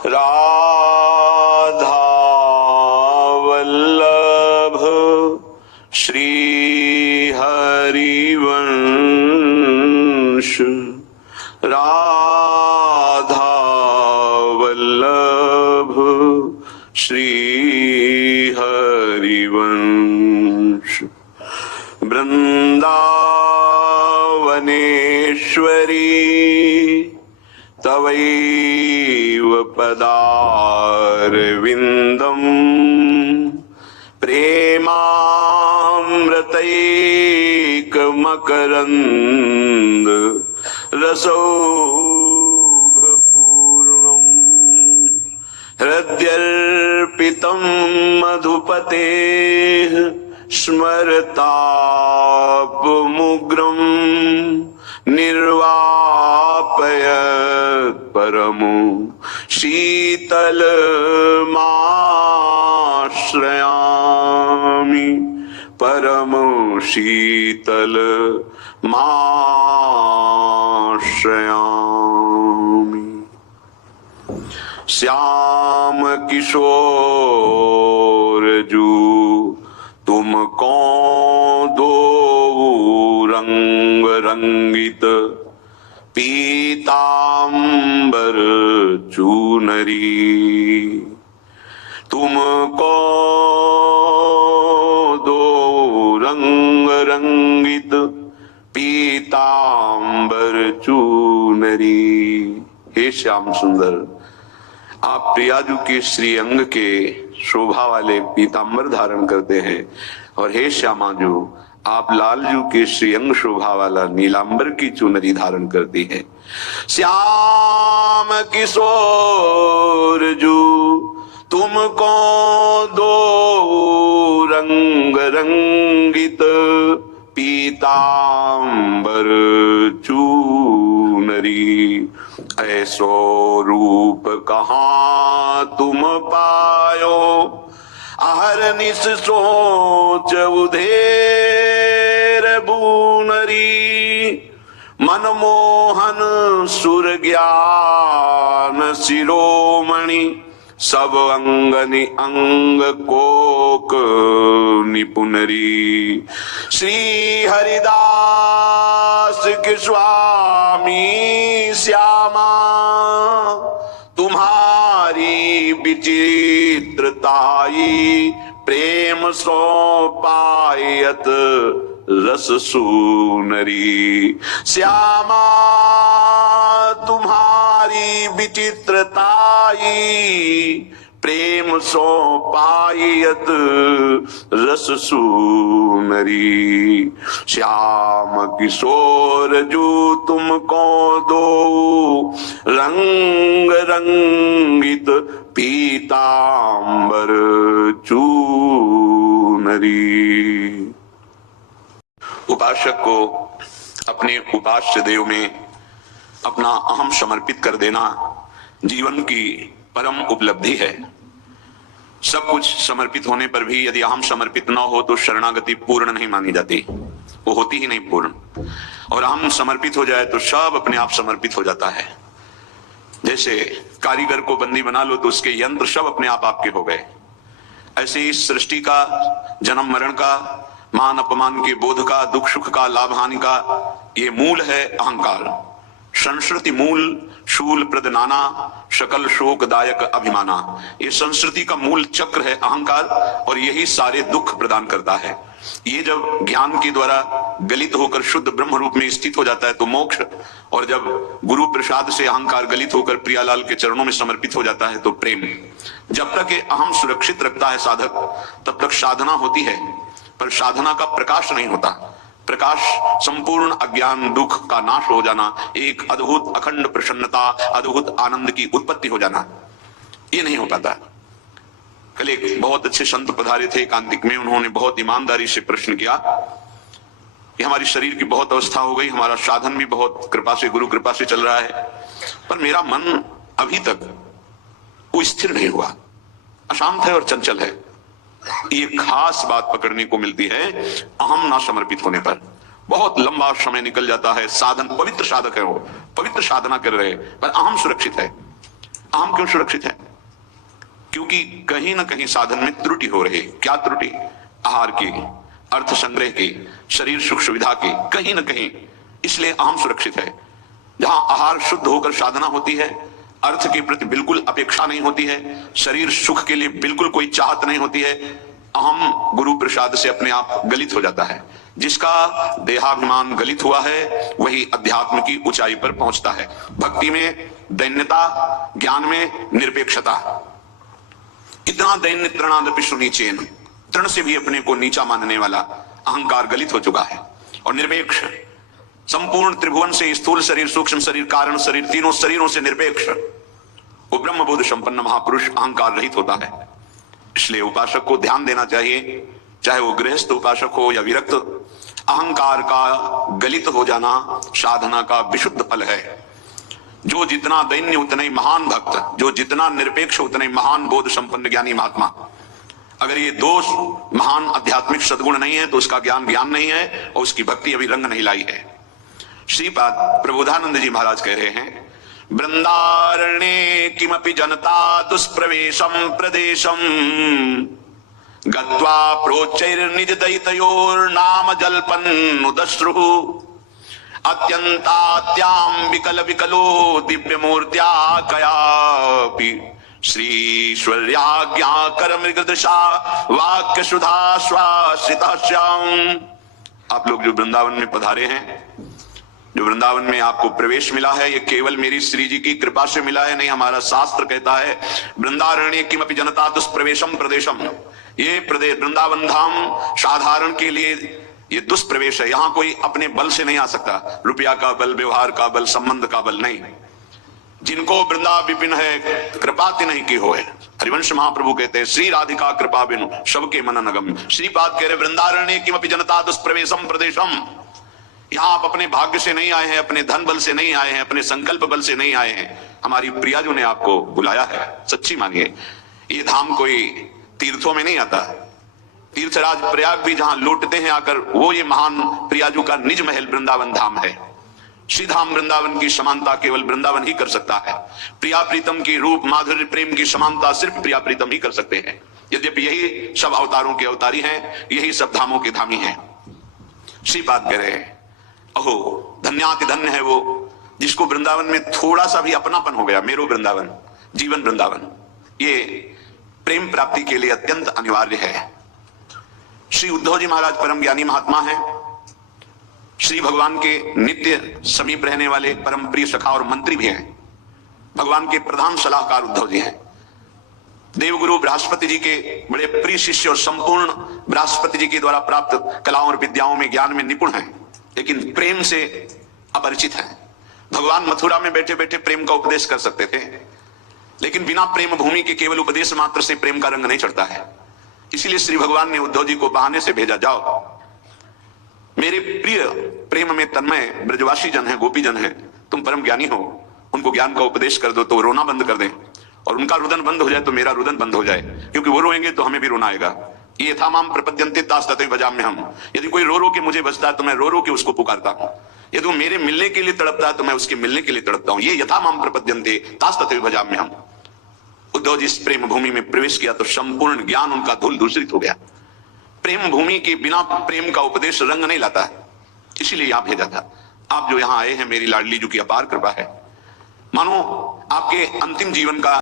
राधा वल्लभ श्री हरिवंश, राधा वल्लभ श्री हरिवंश। वृंदावनेश्वरी तवैव पदारविन्दम् प्रेमामृतैकमकरन्द रसौघपूर्णम् हृद्यर्पितं मधुपतेः स्मरतापमुग्रम् निर्वापयत् परमो शीतलमाश्रयामि, परमो शीतलमाश्रयामि। श्याम किशोरजू तुमको दो रंग रंगित पीतांबर चूनरी, तुमको दो रंग रंगित पीतांबर चूनरी। हे श्याम सुंदर, आप प्रियाजू के श्री अंग के शोभा वाले पीतांबर धारण करते हैं, और हे श्यामाजू आप लालजू के श्रीअंग शोभा वाला नीलांबर की चुनरी धारण करती है। श्याम किशोर जू तुमको दो रंग रंगित पीतांबर चूनरी, ऐसो रूप कहाँ तुम पायो, अहरनिश सोच उधेर बूनरी। मनमोहन सुर ज्ञान शिरोमणि, सब अंगनि अंग कोक निपुनरी। श्री हरिदास के स्वामी श्यामा, तुम्हारी विचित्रताई प्रेम सो पायत रस सूनरी। श्यामा तुम्हारी विचित्रताई प्रेम सो पायत रस सूनरी। श्याम किशोर जो तुमको दो रंग रंगित पीतांबर चूनरी। उपासक को अपने उपास्य देव में अपना अहम समर्पित कर देना जीवन की परम उपलब्धि है। सब कुछ समर्पित होने पर भी यदि अहम समर्पित न हो तो शरणागति पूर्ण नहीं मानी जाती, वो होती ही नहीं पूर्ण। और अहम समर्पित हो जाए तो सब अपने आप समर्पित हो जाता है। जैसे कारीगर को बंदी बना लो तो उसके यंत्र सब अपने आप आपके हो गए। ऐसे इस सृष्टि का, जन्म मरण का, मान अपमान के बोध का, दुख सुख का, लाभ हानि का ये मूल है अहंकार। संस्कृति मूल शूल प्रद नाना, शकल शोकदायक अभिमाना। ये संस्कृति का मूल चक्र है अहंकार, और यही सारे दुख प्रदान करता है। ये जब ज्ञान के द्वारा गलित होकर शुद्ध ब्रह्म रूप में स्थित हो जाता है तो मोक्ष, और जब गुरु प्रसाद से अहंकार गलित होकर प्रियालाल के चरणों में समर्पित हो जाता है तो प्रेम। जब तक ये अहम सुरक्षित रखता है साधक, तब तक साधना होती है, पर साधना का प्रकाश नहीं होता। प्रकाश संपूर्ण अज्ञान दुख का नाश हो जाना, एक अद्भुत अखंड प्रसन्नता, अद्भुत आनंद की उत्पत्ति हो जाना, ये नहीं हो पाता। कल एक बहुत अच्छे संत पधारे थे एकांतिक में, उन्होंने बहुत ईमानदारी से प्रश्न किया कि हमारी शरीर की बहुत अवस्था हो गई, हमारा साधन भी बहुत कृपा से, गुरु कृपा से चल रहा है, पर मेरा मन अभी तक वो स्थिर नहीं हुआ, अशांत है और चंचल है। ये खास बात पकड़ने को मिलती है अहम ना समर्पित होने पर। बहुत लंबा समय निकल जाता है, साधन, पवित्र साधक है वो, पवित्र साधना कर रहे हैं, पर अहम सुरक्षित है। अहम क्यों सुरक्षित है? क्योंकि कहीं ना कहीं साधन में त्रुटि हो रही है। क्या त्रुटि? आहार की, अर्थ संग्रह की, शरीर सुख सुविधा की, कहीं ना कहीं। इसलिए अहम सुरक्षित है। जहां आहार शुद्ध होकर साधना होती है, अर्थ के प्रति बिल्कुल अपेक्षा नहीं होती है, शरीर सुख के लिए बिल्कुल कोई चाहत नहीं होती है, अहम गुरु प्रसाद से अपने आप गलित हो जाता है। जिसका देहाभिमान गलित हुआ है वही अध्यात्म की ऊंचाई पर पहुंचता है। भक्ति में दैन्यता, ज्ञान में निरपेक्षता। इतना दैन्य तृणादपि सुनीचेन, तृण से भी अपने को नीचा मानने वाला अहंकार गलित हो चुका है। और निरपेक्ष, संपूर्ण त्रिभुवन से स्थूल शरीर, सूक्ष्म शरीर, कारण शरीर, तीनों शरीरों से निरपेक्ष वो ब्रह्मबोध संपन्न महापुरुष अहंकार रहित होता है। इसलिए उपासक को ध्यान देना चाहिए, चाहे वो गृहस्थ उपासक हो या विरक्त, अहंकार का गलित हो जाना साधना का विशुद्ध फल है। जो जितना दैन्य उतना ही महान भक्त, जो जितना निरपेक्ष उतना ही महान बोध संपन्न ज्ञानी महात्मा। अगर ये दोष महान आध्यात्मिक सद्गुण नहीं है तो उसका ज्ञान ज्ञान नहीं है और उसकी भक्ति अभी रंग नहीं लाई है। श्रीपाद प्रबोधानंद जी महाराज कह रहे हैं, वृंदारण्ये किमपि जनता दुष्प्रवेशम प्रदेशम गत्वा प्रोच्चैर्निज दैतयोर्नाम जल्पन्नुदश्रुः अत्यंतात्याम विकल विकलो दिव्य मूर्त्या कयापि श्रीश्वर्याज्ञा कर मृगदृशा वाक्य सुधा श्वासिताश्याम। आप लोग जो वृंदावन में पधारे हैं, जो वृंदावन में आपको प्रवेश मिला है, ये केवल मेरी श्री जी की कृपा से मिला है, नहीं हमारा शास्त्र कहता है वृंदारण्य किमपि जनता दुष्प्रवेशम प्रदेशम। ये प्रदेश वृंदावन धाम साधारण के लिए ये दुष्प्रवेश है। यहां कोई अपने बल से नहीं आ सकता, रुपया का बल, व्यवहार का बल, संबंध का बल नहीं। जिनको वृंदा विपिन है कृपाति नहीं की हो है। हरिवंश महाप्रभु कहते हैं श्री राधिका कृपा बिनु सबके मन नगम। श्रीपाद कह रहे वृंदारण्य किमपि जनता दुष्प्रवेशम प्रदेशम। यहां आप अपने भाग्य से नहीं आए हैं, अपने धन बल से नहीं आए हैं, अपने संकल्प बल से नहीं आए हैं। हमारी प्रियाजू ने आपको बुलाया है, सच्ची मानिए। ये धाम कोई तीर्थों में नहीं आता। तीर्थराज प्रयाग भी जहां लौटते हैं आकर, वो ये महान प्रियाजू का निज महल वृंदावन धाम है। श्रीधाम वृंदावन की समानता केवल वृंदावन ही कर सकता है। प्रिया प्रीतम की रूप माधुर्य प्रेम की समानता सिर्फ प्रिया प्रीतम ही कर सकते हैं। यद्यपि यही सब अवतारों के अवतारी हैं, यही सब धामों के धामी हैं। श्रीपाद कह रहे हैं, अहो धन्याति धन्य है वो जिसको वृंदावन में थोड़ा सा भी अपनापन हो गया। मेरो वृंदावन, जीवन वृंदावन, ये प्रेम प्राप्ति के लिए अत्यंत अनिवार्य है। श्री उद्धव जी महाराज परम ज्ञानी महात्मा हैं। श्री भगवान के नित्य समीप रहने वाले परम प्रिय सखा और मंत्री भी हैं। भगवान के प्रधान सलाहकार उद्धव जी हैं। देवगुरु बृहस्पति जी के बड़े प्रिय शिष्य और संपूर्ण बृहस्पति जी के द्वारा प्राप्त कलाओं और विद्याओं में, ज्ञान में निपुण हैं, लेकिन प्रेम से अपरिचित हैं। भगवान मथुरा में बैठे बैठे प्रेम का उपदेश कर सकते थे, लेकिन बिना प्रेम भूमि के केवल उपदेश मात्र से प्रेम का रंग नहीं चढ़ता है। इसीलिए श्री भगवान ने उद्धव जी को बहाने से भेजा, जाओ मेरे प्रिय प्रेम में तन्मय ब्रजवासी जन है, गोपी जन है, तुम परम ज्ञानी हो, उनको ज्ञान का उपदेश कर दो तो रोना बंद कर दें, और उनका रुदन बंद हो जाए तो मेरा रुदन बंद हो जाए, क्योंकि वो रोएंगे तो हमें भी रोना आएगा। ये यथामाम प्रपद्यन्ते तास्तते भजाम्य हम। यदि कोई रो रो के मुझे बसता है तो मैं रो रो के उसको पुकारता हूं। यदि वो मेरे मिलने के लिए तड़पता है तो मैं उसके मिलने के लिए तड़पता हूं। ये यथामाम प्रपद्यन्ते तास्तते भजाम्य हम। उद्धव जी इस प्रेम भूमि में प्रवेश किया तो संपूर्ण ज्ञान उनका धूल दूषित हो गया। प्रेम भूमि के बिना प्रेम का उपदेश रंग नहीं लाता है, इसीलिए यहां भेजा था। आप जो यहां आए हैं, मेरी लाडली जी की अपार कृपा है। मानो आपके अंतिम जीवन का